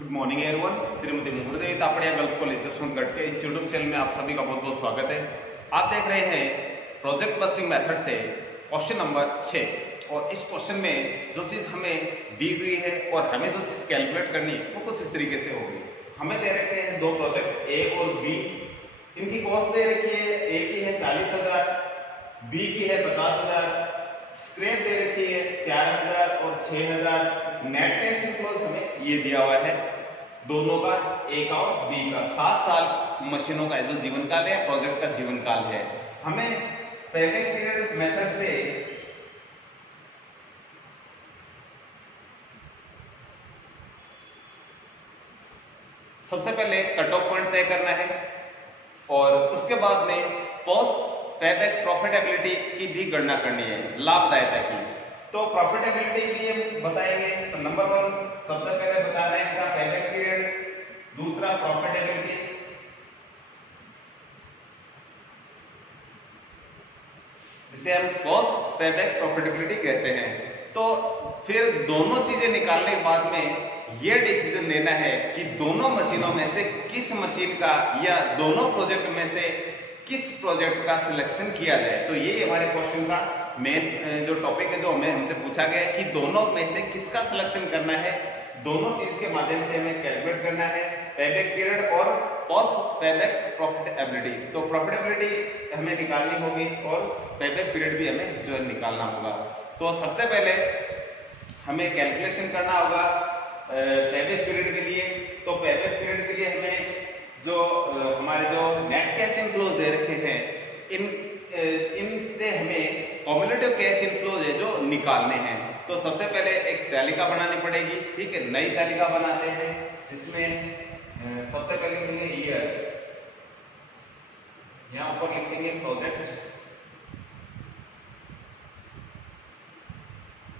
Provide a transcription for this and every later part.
Good morning everyone. Shrimati Muhurdevi Tapadia girls college Jaswantgarh के इस YouTube channel में आप सभी का बहुत बहुत स्वागत है। आप देख रहे हैं प्रोजेक्ट बस्टिंग मेथड से क्वेश्चन नंबर 6। और इस क्वेश्चन में जो चीज हमें दी हुई है और हमें जो चीज कैलकुलेट करनी है वो कुछ इस तरीके से होगी। हमें दे रखे हैं दो प्रोजेक्ट ए और बी। इनकी कॉस्ट दे रखी है, ए की है 40,000, बी की है 50,000। स्क्रैप दे रखी है 4,000 और 6,000। नेट कैश इनफ्लोज हमें ये दिया हुआ है दोनों का, ए का और बी का। 7 साल मशीनों का जो जीवन काल है, प्रोजेक्ट का जीवन काल है। हमें पेबैक पीरियड मेथड से सबसे पहले कट ऑफ पॉइंट तय करना है और उसके बाद में पोस्ट पेबैक प्रॉफिटेबिलिटी की भी गणना करनी है, लाभदायकता की। तो प्रॉफिटेबिलिटी भी हम बताएंगे। तो नंबर 1 सबसे पहले बताना है इनका पेबैक पीरियड, दूसरा प्रॉफिटेबिलिटी। जिसे हम कॉस्ट पेबैक प्रॉफिटेबिलिटी कहते हैं। तो फिर दोनों चीजें निकालने के बाद में यह डिसीजन लेना है कि दोनों मशीनों में से किस मशीन का या दोनों प्रोजेक्ट में से किस प्रोजेक्ट का सिलेक्शन किया जाए। तो ये हमारे क्वेश्चन का मेन जो टॉपिक है, जो हमें हमसे पूछा गया है कि दोनों में से किसका सिलेक्शन करना है। दोनों चीज के माध्यम से हमें कैलकुलेट करना है पेबैक पीरियड और पोस्ट पेबैक प्रॉफिटेबिलिटी। तो प्रॉफिटेबिलिटी हमें निकालनी होगी और पेबैक पीरियड भी हमें जो है निकालना होगा। तो सबसे पहले हमें कैलकुलेशन करना होगा पेबैक पीरियड के लिए। तो पेबैक पीरियड के लिए हमें जो हमारे जो नेट कैश इनफ्लोज दे रखे हैं, इनसे हमें कम्युलेटिव कैश इनफ्लोज है जो निकालने हैं। तो सबसे पहले एक तालिका बनानी पड़ेगी। ठीक है, नई तालिका बनाते हैं। इसमें सबसे पहले लिखेंगे ईयर, यहां ऊपर लिखेंगे प्रोजेक्ट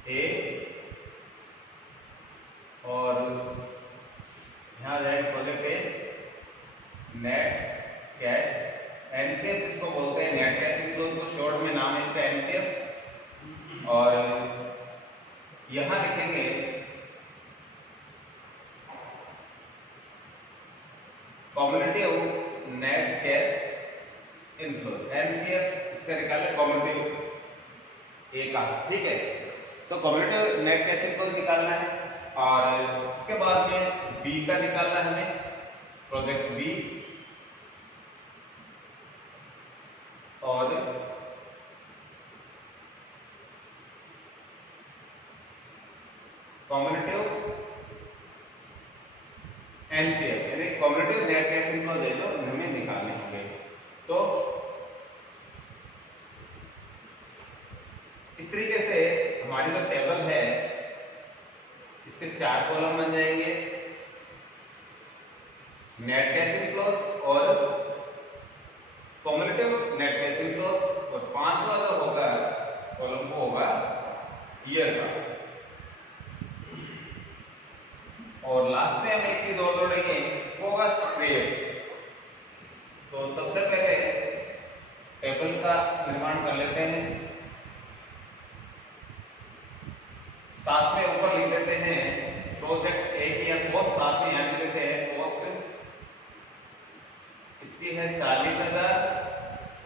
ए और यहां जाएगा project A net cash NCF, जिसको बोलते हैं नेट कैश इनफ्लोज को शॉर्ट में नाम है इसका एनसीएफ। और यहां लिखेंगे cumulative net cash inflows, NCF इसका निकाले कम्युलेटिव ए का। ठीक है, तो कम्युलेटिव नेट कैश इनफ्लोज निकालना है और इसके बाद में बी का निकालना है हमें, प्रोजेक्ट बी। और कम्युलेटिव एनसीएफ यानी कम्युलेटिव नेट कैश इनफ्लोज है जो हमें निकालने होंगे। तो इस तरीके से हमारी जो टेबल है इसके 4 कॉलम बन जाएंगे, नेट कैश इनफ्लोज और कम्युलेटिव नेट कैश इनफ्लोज, और 5वां जो होगा कॉलम को होगा ईयर का। और लास्ट में हम एक चीज और जोड़ेंगे, वो होगा स्क्रैप। तो सबसे पहले टेबल का निर्माण कर लेते हैं। साथ में ऊपर लिख देते हैं प्रोजेक्ट ए की या कॉस्ट, साथ में यहां लिख देते हैं कॉस्ट। इसकी है 40,000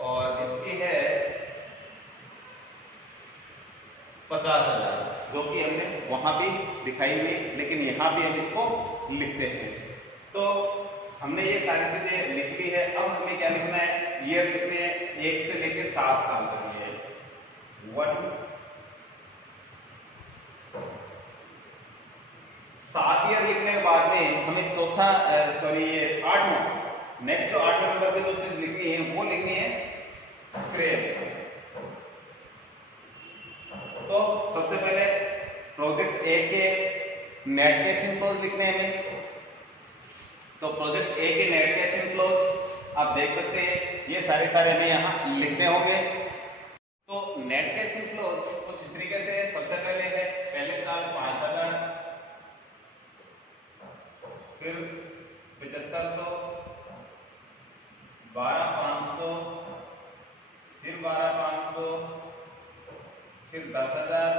और इसकी है 50,000, जो कि हमने वहां भी दिखाई हुई, लेकिन यहां भी हम इसको लिखते हैं। तो हमने ये सारी चीजें लिख ली है। अब हमें क्या लिखना है, ईयर लिखने हैं 1 से लेकर 7 साल तक। ये 7 ईयर लिखने के बाद में हमें चौथा ये 8वां नेक्स्ट जो 8वें नंबर पे जो चीज लिखनी है वो लिखनी है स्क्रैप। तो सबसे पहले प्रोजेक्ट ए के नेट कैश इनफ्लोज लिखने हैं हमें। तो प्रोजेक्ट ए के नेट कैश इनफ्लोज आप देख सकते हैं, ये सारे हमें यहां लिखने होंगे। तो नेट कैश इनफ्लोज कुछ इस तरीके से सबसे पहले है पहले साल 5,000, फिर 7,500, 12,500, फिर 12,500, फिर 10,000,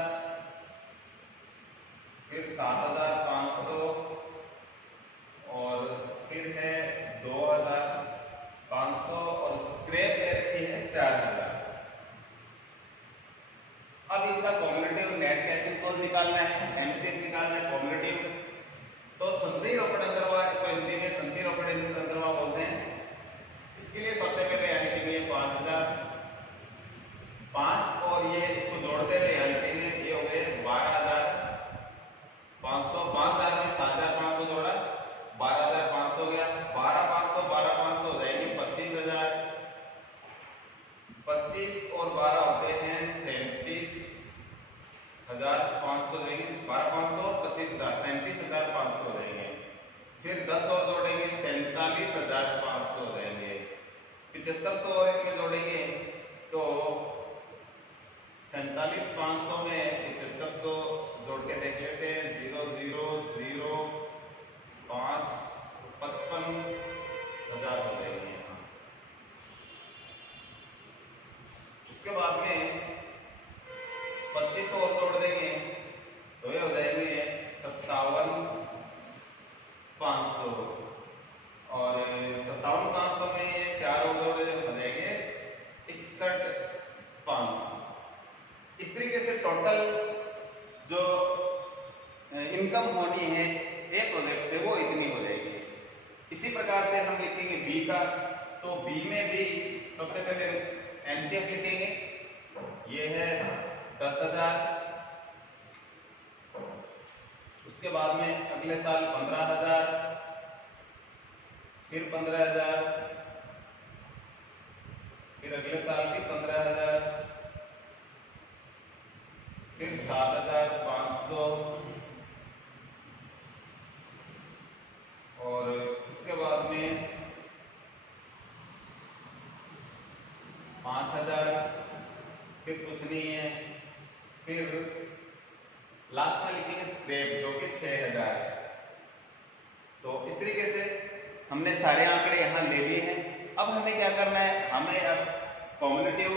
फिर 7,500, फिर 10 और जोड़ेंगे 47,500 हो जाएंगे। 7500 और इसमें जोड़ेंगे तो 47,500 में 7500 जोड़ के देख लेते हैं। 0 0 0 5 55,000 हो जाएंगे यहाँ। उसके बाद में 2500 और जोड़ देंगे तो ये हो जाएंगे 57,500 और 57,500 में ये 4 और जोड़ हो जाएंगे 61,500। इस तरीके से टोटल जो इनकम होनी है एक प्रोजेक्ट से वो इतनी हो जाएगी। इसी प्रकार से हम लिखेंगे बी का, तो बी में भी सबसे पहले एनसीएफ लिखेंगे, ये है 10,000। उसके बाद में अगले साल 15,000, फिर 15,000, फिर अगले साल भी 15,000, फिर 7,500 और उसके बाद में 5,000, फिर कुछ नहीं है, फिर लास्ट में लिखेंगे स्क्रैप जो कि 6,000। तो इस तरीके से हमने सारे आंकड़े यहाँ ले लिए हैं। अब हमें क्या करना है, हमें अब कॉम्युलेटिव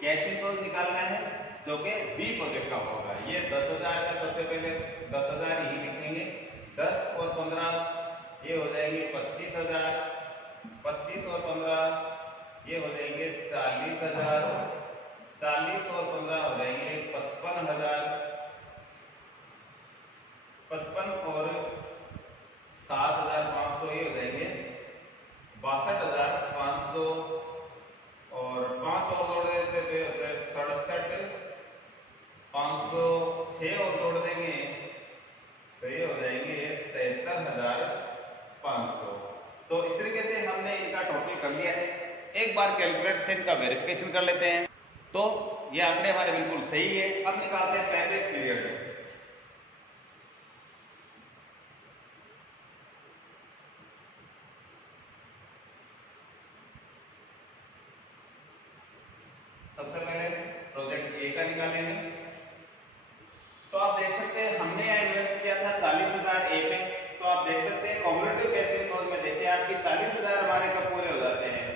कैश इनफ्लोज निकालना है जो कि बी प्रोजेक्ट का होगा। ये 10,000 का सबसे पहले 10,000 ही लिखेंगे, 10 और 15 ये हो जाएंगे 25,000, 25 और 15 ये हो जाएंगे 40,000, 40 और 15 हो जाएंगे 55,000, 55 और 7,500 ये हो जाएंगे 62,500 और 5 और जोड़ देते थे 67,500, 6 और जोड़ देंगे तो ये हो जाएंगे 73,500। तो इस तरीके से हमने इनका टोटल कर लिया है। एक बार कैलकुलेट से इनका वेरिफिकेशन कर लेते हैं। तो ये आंकड़े हमारे बिल्कुल सही है। अब निकालते हैं पेबैक पीरियड। सबसे पहले प्रोजेक्ट ए का निकालेंगे। तो आप देख सकते हैं हमने यहाँ इन्वेस्ट किया था 40,000 ए पे। तो आप देख सकते हैं कॉम्युलेटिव कैश इनफ्लोज में देखिए आपकी 40,000 हमारे कब पूरे हो जाते हैं।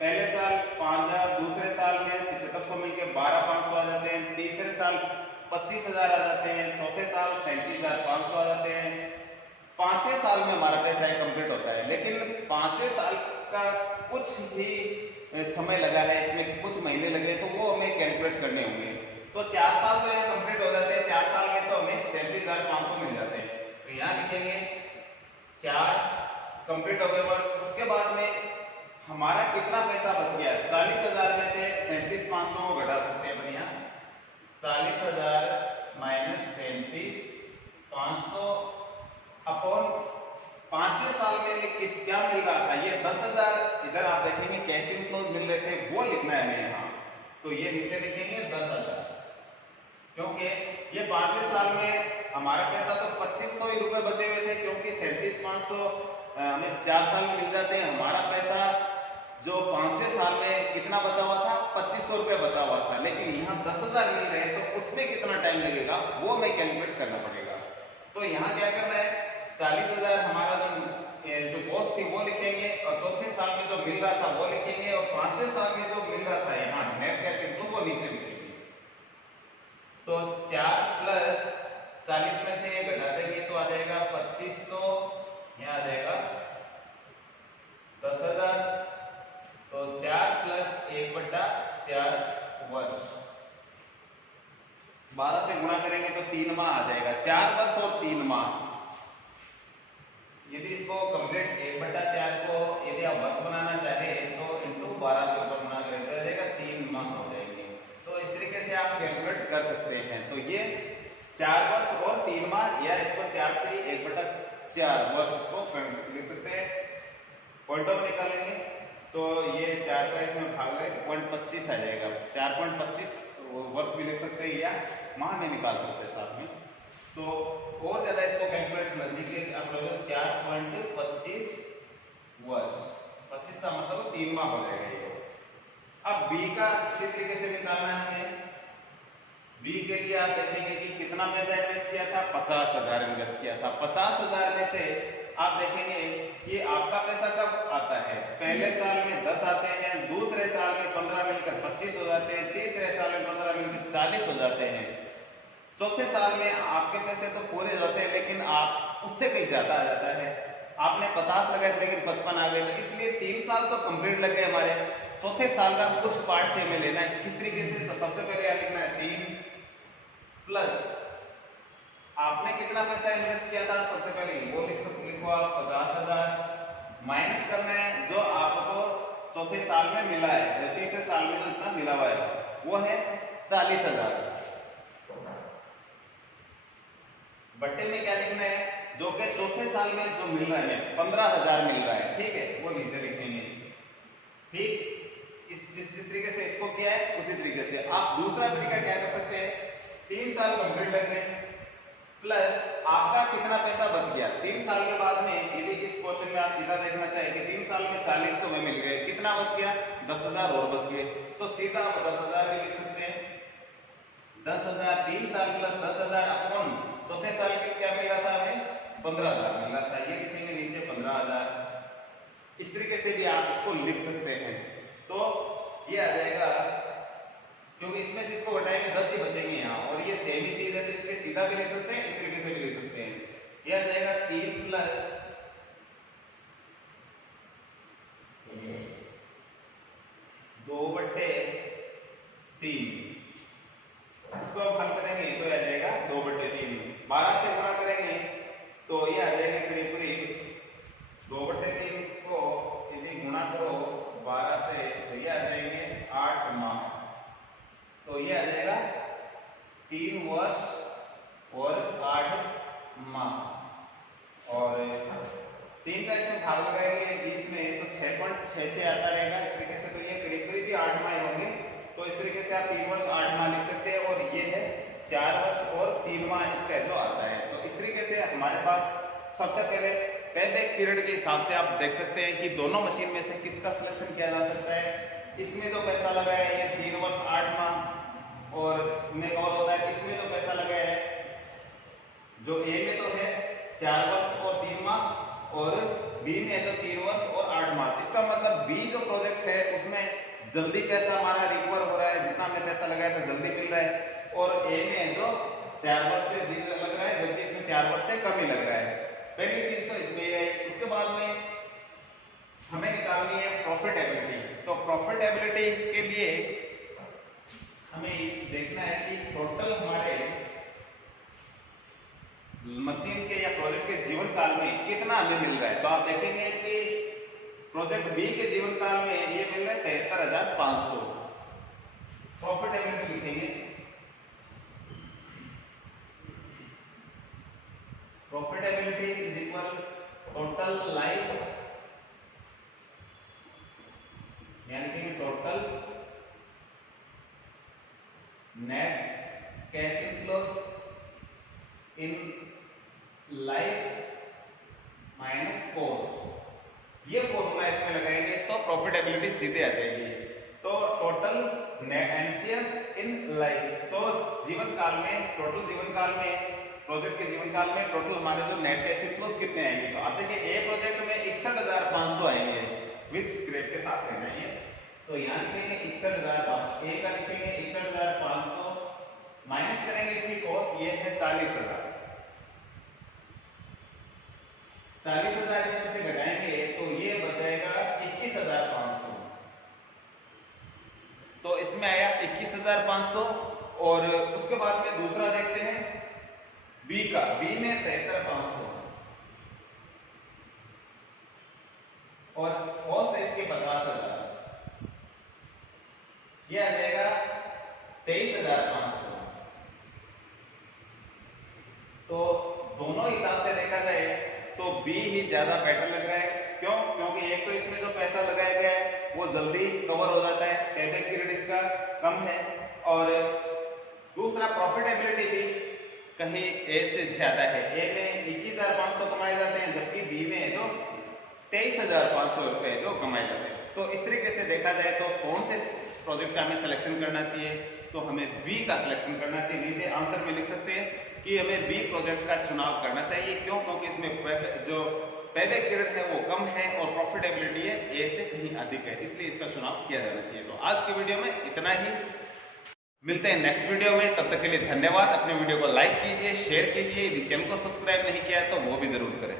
पहले साल 5,000, दूसरे साल में 7500 मिलकर 12,500 आ जाते हैं, तीसरे साल 25,000 आ जाते हैं, चौथे साल 37,500 आ जाते हैं, पांचवें साल में हमारा पैसा कंप्लीट होता है। लेकिन पांचवें साल का कुछ ही समय लगा है, इसमें कुछ महीने लगे तो वो हमें कैलकुलेट करने होंगे। तो 4 साल तो यहाँ कंप्लीट हो जाते हैं, 4 साल में तो हमें 37,500 मिल जाते हैं। तो यहाँ लिखेंगे 4 कंप्लीट हो गए वर्ष। उसके बाद में हमारा कितना पैसा बच गया, 40,000 में से 37,500 को घटा सकते हैं अपने यहाँ। 40,000 माइनस 37,500 अपॉन पांचवें साल में क्या मिल रहा था, ये 10,000 इधर आप देखेंगे कैश इनफ्लोज मिल रहे थे वो लिखना है हमें यहाँ। तो ये नीचे लिखेंगे 10,000 क्योंकि ये पांचवें साल में हमारा पैसा तो 2,500 ही रुपए बचे हुए थे, क्योंकि 37,500 हमें 4 साल में मिल जाते हैं। हमारा पैसा जो पांचवें साल में कितना बचा हुआ था, 2,500 रुपए बचा हुआ था। लेकिन यहाँ 10,000 मिल रहे हैं तो उसमें कितना टाइम लगेगा वो हमें कैलकुलेट करना पड़ेगा। तो यहाँ क्या करना है, 40,000 हमारा जो कॉस्ट थी वो लिखेंगे और चौथे साल में जो मिल रहा था वो लिखेंगे और पांचवें साल में जो मिल रहा था यहाँ नेट कैश इनफ्लो वो नीचे लिखेंगे। तो 4 प्लस 40 में से घटा देंगे तो आ जाएगा 2,500, यहाँ आ जाएगा 10,000। तो 4 प्लस 1/4 वर्ष, 12 से गुणा करेंगे तो 3 माह आ जाएगा। 4 वर्ष और 3 माह। यदि इसको कंप्लीट 1/4 को यदि आप वर्ष बनाना चाहे तो इंटू 12 से ऊपर गुणा करें तो आ जाएगा 3 माह हो जाएंगे। तो इस तरीके से आप कैलकुलेट कर सकते हैं। तो ये 4 वर्ष और 3 माह, या इसको 4 से 1/4 वर्ष इसको लिख सकते हैं। पॉइंट ऑफ निकालेंगे तो ये 4 का इसमें भाग ले 0.25 आ जाएगा। 4.25 वर्ष भी लिख सकते हैं या माह में निकाल सकते हैं साथ में। तो और ज्यादा इसको कैलकुलेट नजदीक आप लोग 4.25 वर्ष, 25 का मतलब 3 माह हो जाएगा ये। अब बी का इसी तरीके से निकालना है हमें। बी के लिए आप देखेंगे कि कितना पैसा इन्वेस्ट किया था, 50,000 इन्वेस्ट किया था। 50,000 में से आप देखेंगे कि आपका पैसा कब आता है, पहले साल में 10 आते हैं, दूसरे साल में 15 मिलकर 25 हो जाते हैं, तीसरे साल में 15 मिलकर 40 हो जाते हैं, चौथे साल में आपके पैसे तो पूरे हो जाते हैं लेकिन आप उससे कहीं ज्यादा आ जाता है। आपने 50 लगाए लेकिन 55 आ गए, तो इसलिए 3 साल तो कंप्लीट लग गए हमारे। चौथे साल का कुछ पार्ट से हमें लेना है, किस तरीके से, तो सबसे पहले यहां लिखना है 3 प्लस आपने कितना पैसा इन्वेस्ट किया था, सबसे पहले वो लिखो आप 50,000, माइनस करना है जो आपको चौथे साल में मिला है, या तीसरे साल में जो इतना मिला हुआ है वो है 40,000, बट्टे में क्या लिखना है, जो कि चौथे साल में जो मिल रहा है 15,000 मिल रहा है, ठीक है, वो नीचे लिखेंगे। ठीक, जिस तरीके से इसको किया है उसी तरीके से आप दूसरा तरीका क्या कर सकते हैं, 3 साल कंप्लीट लग गए प्लस आपका कितना पैसा बच गया 3 साल के बाद में। यदि इस क्वेश्चन में आप सीधा देखना चाहे कि 3 साल में 40 तो हमें मिल गए, कितना बच गया, 10,000 और बच गए, तो सीधा आप 10,000 भी लिख सकते हैं। 10,000 3 साल प्लस 10,000 अपॉन चौथे साल के क्या मिल रहा था हमें, 15,000 मिल रहा था, ये लिखेंगे नीचे 15,000। इस तरीके से भी आप इसको लिख सकते हैं। तो ये आ जाएगा, क्योंकि इसमें से इसको घटाएंगे 10 ही बचेंगे यहाँ, और ये सेम ही चीज है तो इसके सीधा भी लिख सकते हैं, इस तरीके से भी लिख सकते हैं। ये आ जाएगा 3 प्लस 2/3, इसको हम हल करेंगे तो आ जाएगा 2/3, 12 से गुणा करेंगे तो ये आ जाएगा करीब 2/3 को यदि गुणा करो 12 से तो ये आ जाएंगे 8 माह, तो ये आ जाएगा 3 वर्ष और 8 माह, और 3 का इसमें भाग लगाएंगे 20 में तो 6.66 आता रहेगा इस तरीके से, तो ये करीब करीब 8 माह होंगे। तो इस तरीके से आप 3 वर्ष 8 माह लिख सकते हैं, और ये है 4 वर्ष और 3 माह इसका जो आता है। तो इस तरीके से हमारे पास सबसे पहले पेबैक पीरियड के हिसाब से आप देख सकते हैं कि दोनों मशीन में से किसका सिलेक्शन किया जा सकता है। इसमें जो पैसा लगा है ये 3 वर्ष 8 माह, और में और होता है इसमें जो पैसा लगा है जो ए में तो है 4 वर्ष और 3 माह, और बी में है तो 3 वर्ष और 8 माह। इसका मतलब बी जो प्रोजेक्ट है उसमें जल्दी पैसा हमारा रिकवर हो रहा है, जितना हमने पैसा लगाया था जल्दी मिल रहा है, और ए में जो 4 वर्ष से अधिक लग रहा है जबकि इसमें 4 वर्ष से कम ही लग रहा है। पहली चीज तो इसमें है। उसके बाद में हमें निकालनी है प्रॉफिटेबिलिटी। तो प्रॉफिटेबिलिटी के लिए हमें देखना है कि टोटल हमारे मशीन के या प्रोजेक्ट के जीवन काल में कितना हमें मिल रहा है। तो आप देखेंगे कि प्रोजेक्ट बी के जीवन काल में ये मिल रहा है 73,500। प्रॉफिटेबिलिटी लिखेंगे, profitability is equal total life, यानी कि total net cash inflows in life minus cost. ये फॉर्मूला इसमें लगाएंगे तो प्रॉफिटेबिलिटी सीधे आ जाएगी। तो total net NCF in life, तो जीवन काल में, टोटल जीवन काल में, प्रोजेक्ट के जीवन काल में टोटल हमारे जो नेट कैश इनफ्लोज कितने आएंगे। तो आप देखिए ए प्रोजेक्ट में 61,500 आएंगे विद स्क्रैप के साथ लेना है। तो यहाँ लिखेंगे 61,500, ए का लिखेंगे 61,500, माइनस करेंगे इसकी कॉस्ट, ये है 40,000। 40,000 इसमें से घटाएंगे तो ये बच जाएगा 21,500। तो इसमें आया 21,500, और उसके बाद में दूसरा देखते हैं बी का। बी में 73,500 और कॉस्ट है इसके 50,000, ये आ जाएगा 23,500। तो दोनों हिसाब से देखा जाए तो बी ही ज्यादा बेटर लग रहा है। क्यों? क्योंकि एक तो इसमें जो पैसा लगाया गया है वो जल्दी कवर हो जाता है, पेबैक पीरियड इसका कम है, और दूसरा प्रॉफिटेबिलिटी भी कहीं ए से ज्यादा है। ए में 21,500 कमाए जाते हैं, जबकि बी में जो 23,500 रुपए जो कमाए जाते हैं। तो इस तरीके से देखा जाए तो कौन से प्रोजेक्ट का हमें सिलेक्शन करना चाहिए, तो हमें बी का सिलेक्शन करना चाहिए। नीचे आंसर में लिख सकते हैं कि हमें बी प्रोजेक्ट का चुनाव करना चाहिए। क्यों? क्योंकि इसमें जो पेबैक पीरियड है वो कम है और प्रॉफिटेबिलिटी है ए से कहीं अधिक है, इसलिए इसका चुनाव किया जाना चाहिए। तो आज की वीडियो में इतना ही, मिलते हैं नेक्स्ट वीडियो में। तब तक के लिए धन्यवाद। अपने वीडियो को लाइक कीजिए, शेयर कीजिए, यदि चैनल को सब्सक्राइब नहीं किया है तो वो भी जरूर करें।